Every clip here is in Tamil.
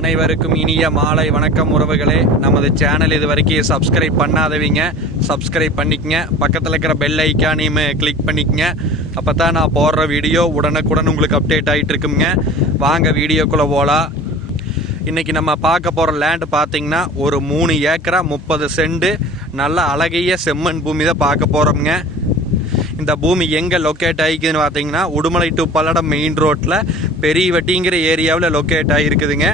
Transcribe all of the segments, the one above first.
அனைவருக்கும் இனிய மாலை வணக்கம் உறவுகளே. நமது சேனல் இது வரைக்கும் சப்ஸ்கிரைப் பண்ணாதவங்க சப்ஸ்கிரைப் பண்ணிக்கங்க. பக்கத்தில் இருக்கிற பெல் ஐக்கானையும் கிளிக் பண்ணிக்கங்க. அப்போ தான் நான் போடுற வீடியோ உடனுக்குடன் உங்களுக்கு அப்டேட் ஆகிட்டு இருக்குங்க. வாங்க வீடியோக்குள்ளே போகலாம். இன்றைக்கி நம்ம பார்க்க போகிற லேண்டு பார்த்திங்கன்னா ஒரு 3 ஏக்கரா 30 சென்ட் நல்ல அழகிய செம்மண் பூமி தான் பார்க்க போகிறோம்ங்க. இந்த பூமி எங்கே லொக்கேட் ஆகிக்குதுன்னு பார்த்தீங்கன்னா உடுமலை டு பல்லடம் மெயின் ரோட்டில் பெரியவட்டிங்கிற ஏரியாவில் லொக்கேட் ஆகிருக்குதுங்க.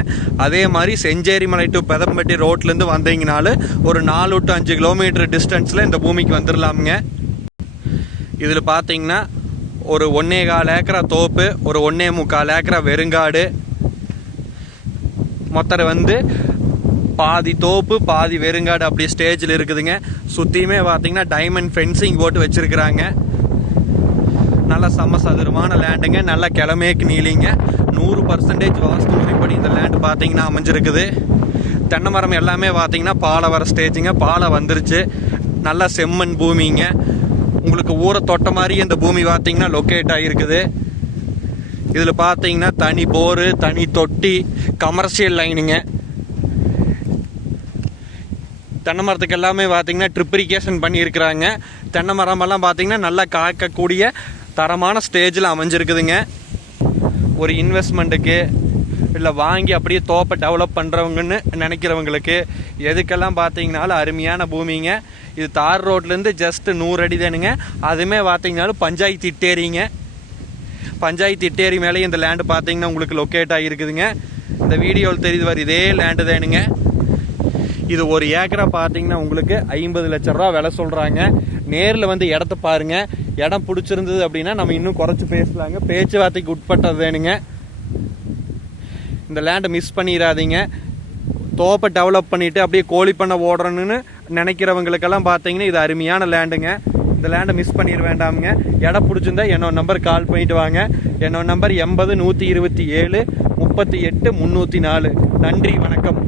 அதே மாதிரி செஞ்சேரிமலை டு பெதம்பட்டி ரோட்லேருந்து வந்தீங்கனாலும் ஒரு 4 to 5 கிலோமீட்டர் டிஸ்டன்ஸில் இந்த பூமிக்கு வந்துடலாமுங்க. இதில் பார்த்தீங்கன்னா ஒரு 1.25 ஏக்கரா தோப்பு, ஒரு 1.25 ஏக்கரா வெறுங்காடு, மொத்தம் வந்து பாதி தோப்பு பாதி வெறுங்காடு அப்படி ஸ்டேஜில் இருக்குதுங்க. சுற்றியுமே பார்த்தீங்கன்னா டைமண்ட் ஃபென்சிங் போட்டு வச்சுருக்குறாங்க. நல்ல சமசதுரமான லேண்டுங்க. நல்ல கிழமைக்கு நீளிங்க. 100% வாஸ்து முறைப்படி இந்த லேண்டு பார்த்தீங்கன்னா அமைஞ்சிருக்குது. தென்னை மரம் எல்லாமே பார்த்தீங்கன்னா பாலை வர ஸ்டேஜுங்க. பாலை வந்துருச்சு. நல்ல செம்மண் பூமிங்க. உங்களுக்கு ஊரை தொட்ட மாதிரி இந்த பூமி பார்த்தீங்கன்னா லொக்கேட் ஆகிருக்குது. இதில் பார்த்தீங்கன்னா தனி போரு, தனி தொட்டி, கமர்ஷியல் லைனுங்க. தென்னை மரத்துக்கு எல்லாமே பார்த்தீங்கன்னா ட்ரிப் இரிகேஷன் பண்ணியிருக்கிறாங்க. தென்னை மரமெல்லாம் பார்த்தீங்கன்னா நல்லா காக்கக்கூடிய தரமான ஸ்டேஜில் அமைஞ்சிருக்குதுங்க. ஒரு இன்வெஸ்ட்மெண்ட்டுக்கு இல்லை வாங்கி அப்படியே தோப்பை டெவலப் பண்ணுறவங்கன்னு நினைக்கிறவங்களுக்கு எதுக்கெல்லாம் பார்த்தீங்கனாலும் அருமையான பூமிங்க. இது தார் ரோட்லேருந்து ஜஸ்ட் 100 அடி தானுங்க. அதுவுமே பார்த்தீங்கனாலும் பஞ்சாயத்து இட்டேரிங்க. பஞ்சாயத்து இட்டேரி மேலேயும் இந்த லேண்டு பார்த்தீங்கன்னா உங்களுக்கு லொக்கேட் ஆகிருக்குதுங்க. இந்த வீடியோவில் தெரியுது வர இதே லேண்டு தானுங்க. இது ஒரு ஏக்கரா பார்த்தீங்கன்னா உங்களுக்கு 50 லட்ச ரூபா விலை சொல்கிறாங்க. நேரில் வந்து இடத்த பாருங்கள். இடம் பிடிச்சிருந்தது அப்படின்னா நம்ம இன்னும் குறைச்சி பேசலாங்க. பேச்சுவார்த்தைக்கு உட்பட்டது வேணுங்க. இந்த லேண்டை மிஸ் பண்ணிடாதீங்க. தோப்பை டெவலப் பண்ணிவிட்டு அப்படியே கோழி பண்ண ஓடுறணுன்னு நினைக்கிறவங்களுக்கெல்லாம் பார்த்தீங்கன்னா இது அருமையான லேண்டுங்க. இந்த லேண்டை மிஸ் பண்ணிட வேண்டாமுங்க. இடம் பிடிச்சிருந்தா என்னோட நம்பர் கால் பண்ணிவிட்டு வாங்க. என்னோட நம்பர் 80 127 38 304. நன்றி, வணக்கம்.